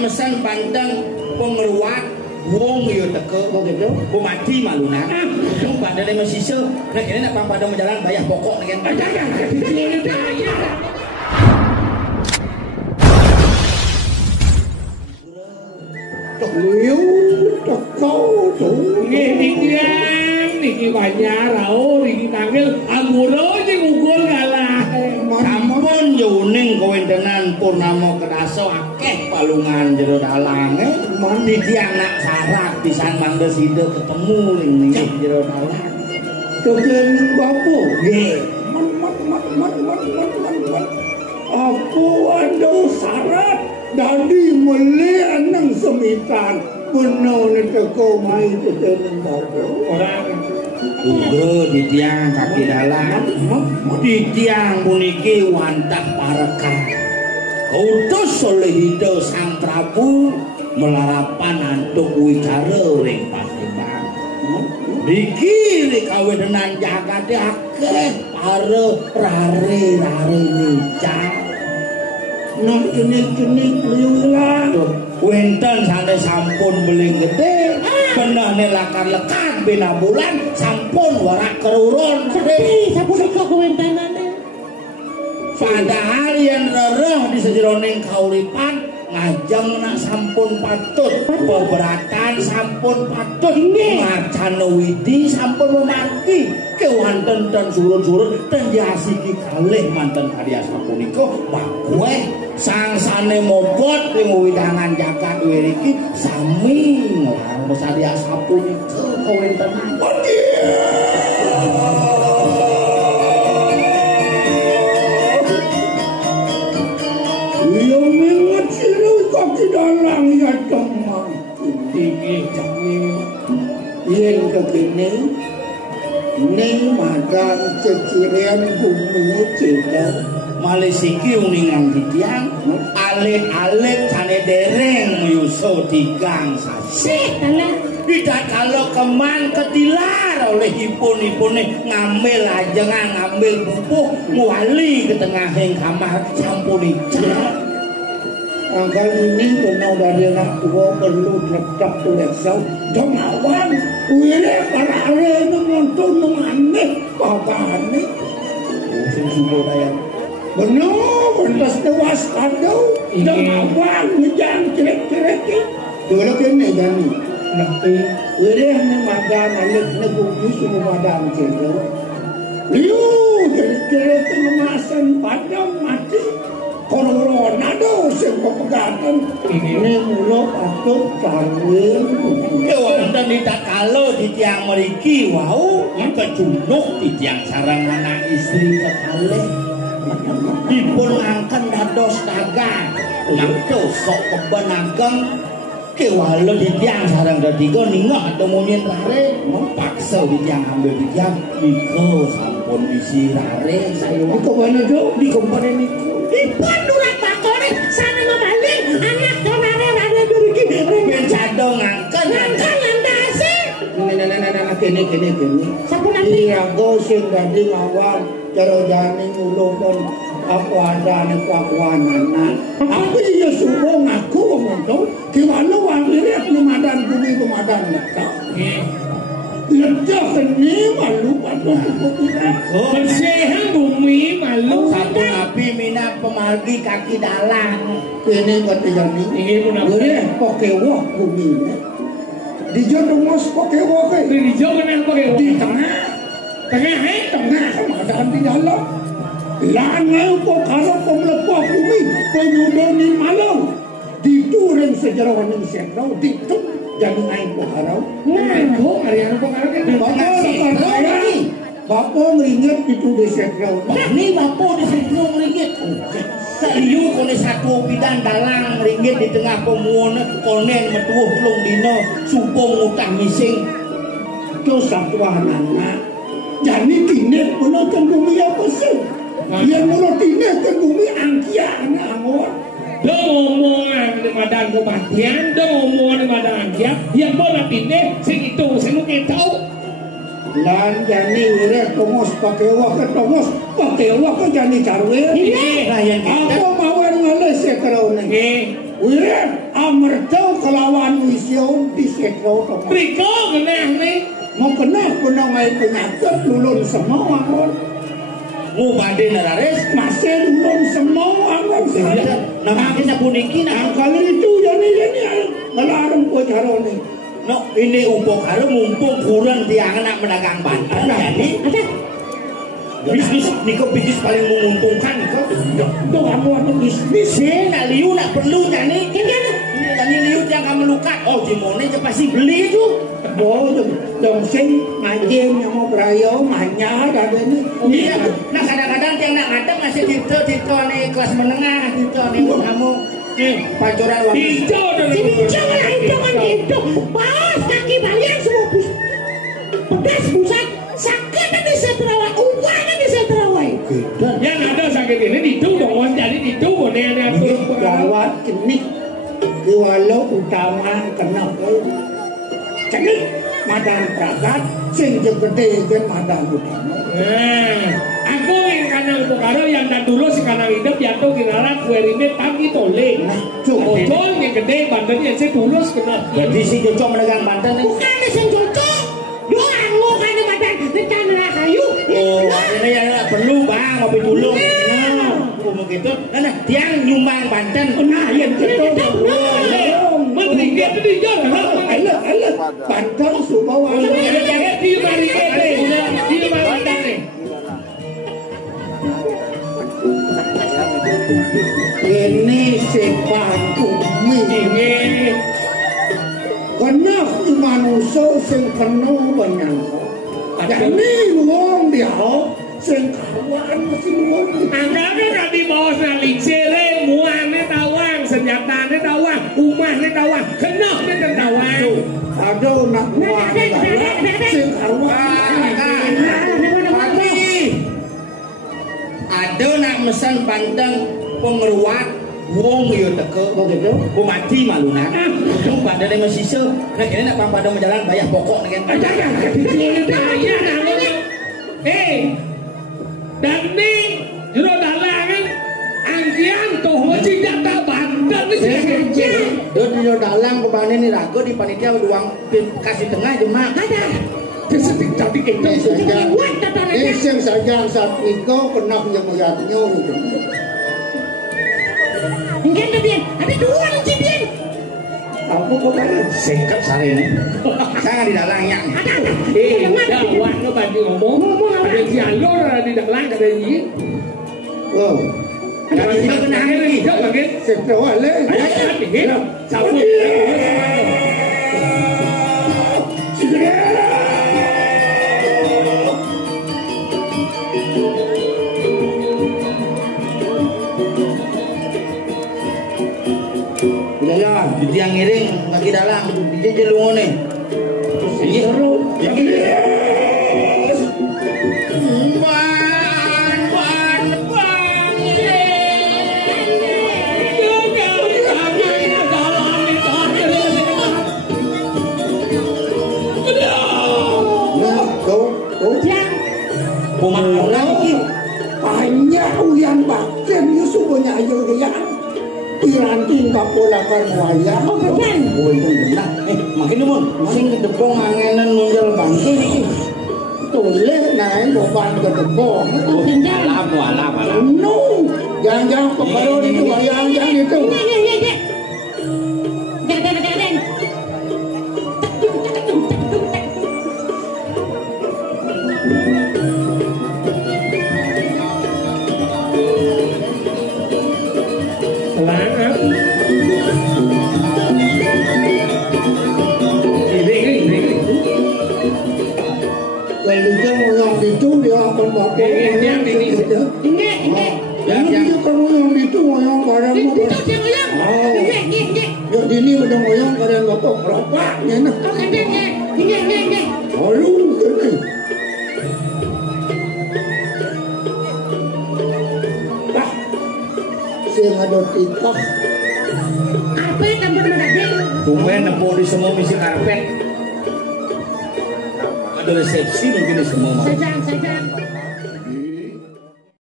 mesen panteng pengeruat wong yo teke kok gitu mati malunan wong padane mesise nek kene nek pada menjalan bayar pokok nek Liu teko niki banyak rao niki tangil amuro sing ugul kalah sampun yuning kowe tenan purnama kedasa akeh palungan jero dalang mandi anak sarak pisan mangga sida ketemu ning niki jero dalang kene bapo nggih apa ando sarat dadi mele anang semitan puno teko mai ketemu bapo orang Ugo di tiang kaki dalam di tiang puniki wantah parekah utus oleh Hida Sang Prabu melarapan antuk wicara ring Pasemban dikiri kawenenan jagate akeh para rare nicah nang kene liwila wenten sane sampun beling gede benane lekan bena bulan sampun warak kerurun gede sampun kok wentenane padahal yen rereh di sejeroning kauripan ngajeng nak sampun patut beberatan sampun patut ngacan widi sampun memargi kewanten dan surun-surun dan diasiki kalih manten karya sapunika bakueh sangsane mobot ing widangan jagat wiriki sami nglarang karya sapunika kawentenan dalang ya teman ini yen kekini ning madang ceciren bumi cedok malisiki uningan titiang alit-alit cane dereng meyuso digang sasih tidak kalau keman ketilar oleh ipun-ipune ngambil ajengan ngambil bubuh nguali ke tengahing kamar sampun ijak kali ini benar dari anak tua perlu tetap tuleksa dong awan wile para ale nonton nangane papane sing subuh kaya benar bentas tewas kado dong awan hujan cerek-cerek dulu kene gani nanti wile ni madam alik negugi semua madam cendol liu cerek-cerek ngemasan padam mati corona do sing pegatan ini mulo patut kawin ya wonten tidak kalau di tiang mriki wau kejunuk di tiang sareng anak istri kekalih dipun angken dados dagang nangto sok keben ageng kewalo di tiang sareng dadi ningok temunin rare mempaksa di tiang ambil di tiang niko sampun isi rare saya niko mana do di kompone niko ipun nurat bakone sana maling anak donare rane duriki ben cadong angken ndase kene sampun nanti irago sing dadi ngawal cara jane ngulupun aku andane kuanana aku iya subuh ngaku ngomong gimana wangiret lumadan bumi kumadan Lecah ini malu pada bersehan bumi malu satu nabi minat pemargi kaki dalang ini kata ini boleh pokewok bumi di jodoh mos pokewok di jodoh di tengah kemadaan di dalam langai pokalo pemlepok bumi penyudoni malau di turun sejarah ning sekau di jadi aing pokarau ngaku arian pokarau kan bapak ngeringet itu di sekau ini bapak di sekau ngeringet saliu kone satu bidan dalang ngeringet di tengah pemuon konen metuh belum dino supong utang mising terus satu anak jadi tinet menonton bumi apa sih yang menonton tinet ke bumi angkia anak angor omongan di madang kematian, omongan di madang angkia, yang bola pindah, sing itu, sing mungkin tahu. Lan jani wireh tongos pakai wak ke tongos, pakai wak ke jani carwe. Iya, yang kita. Apa mawar ngalesek kalau nih. Wih, amerta kelawan vision di sekro. Riko kena nih. Mau kena ngai penyakit lulun semua kon. Mau badai narares masih lulun semua kon. Nama kita puniki nak kalau itu jadi melarang buat haro nih. No, ini umpuk haro mumpung kurang tiangan nak medagang bantal. Jadi bisnis niko bisnis paling menguntungkan niko. Tuh kamu ada bisnis. Nak liu nak perlu jani. Jani liu yang kamu luka. Oh Jimone je pasti beli itu. Oh, dong sing ngajem yang mau berayo manya dan ini. Iya. Nah kadang-kadang yang nak ngadeng masih tito nih kelas menengah tito nih kamu. Pancoran uang. Hijau dan hijau lah itu kan itu. Pas kaki balian semua pedas pusat sakit di setrawai uang di setrawai. Yang ada sakit ini itu dong jadi itu bonenya tuh. Gawat kenik. Di walau utama kena cenik madang prakat sing gede kan madang utama. Aku yang kanang Bukaro yang dan dulu si kanang hidup yang tuh kiraran kue rimit tapi toleng. Ojol yang gede banten yang saya tulus kena. Jadi si cocok menegang banten. Bukan si cocok. Doang lo kan di badan rekan kayu. Oh, ini yang perlu bang ngopi tulung. Nah, begitu. Nah, tiang nyumbang banten. Nah, yang gitu. Menteri dia tuh dijual. Alah, banten subawa. Di mari di mari. Ini sepatu ini kena manusia sing penuh banyak. Jadi wong dia sing kawan sing wong. Anggape tadi bos nalik sere muane tawang senjatane tawang umahne tawang kenahne tawang. Aduh nak buat sing kawan. Ada nak mesan pantang pengeruat wong yo teke begitu ku mati malunan ku pada le masih se nak ini nak pada jalan bayar pokok dengan dan ni jero dalangan angkian tuh wajib jatah banten ni jero dalang kebane ni rago di panitia uang kasih tengah jemaah ada kesetik tapi itu Iseng saja saat itu kena penyemuyatnya gitu. Enggak Bian, ada dua nih Bian. Aku kemarin singkat sare ini. Sangat di dalangnya. Ada. Jawab no bagi ngomong. Ada jalur di dalang ada ini. Wow. Kalau kita kena hari hijau bagi setelah le. Ayo kita sabun. Dia ngiring lagi dalam dia jelungu nih. Iya. Banyak yang bakken Yusuf punya ayah Irantin kapulakan wayang. Oh betul. Oh itu benar. Makin mun, sing gedepong angenan nunjal bantu iki. Toleh naik beban gedepong. Alam. No, jangan kalau itu wayang yang itu. Iya. Den. Itu dia akan bapak yang kalau yang itu yang barang jadi ini udah ngoyong kalian bapak keropak ya nah lalu gini saya ada tikah Karpet tambah mendadak. tumben nempuh di semua misi karpet. Ada resepsi mungkin di semua. Sajang.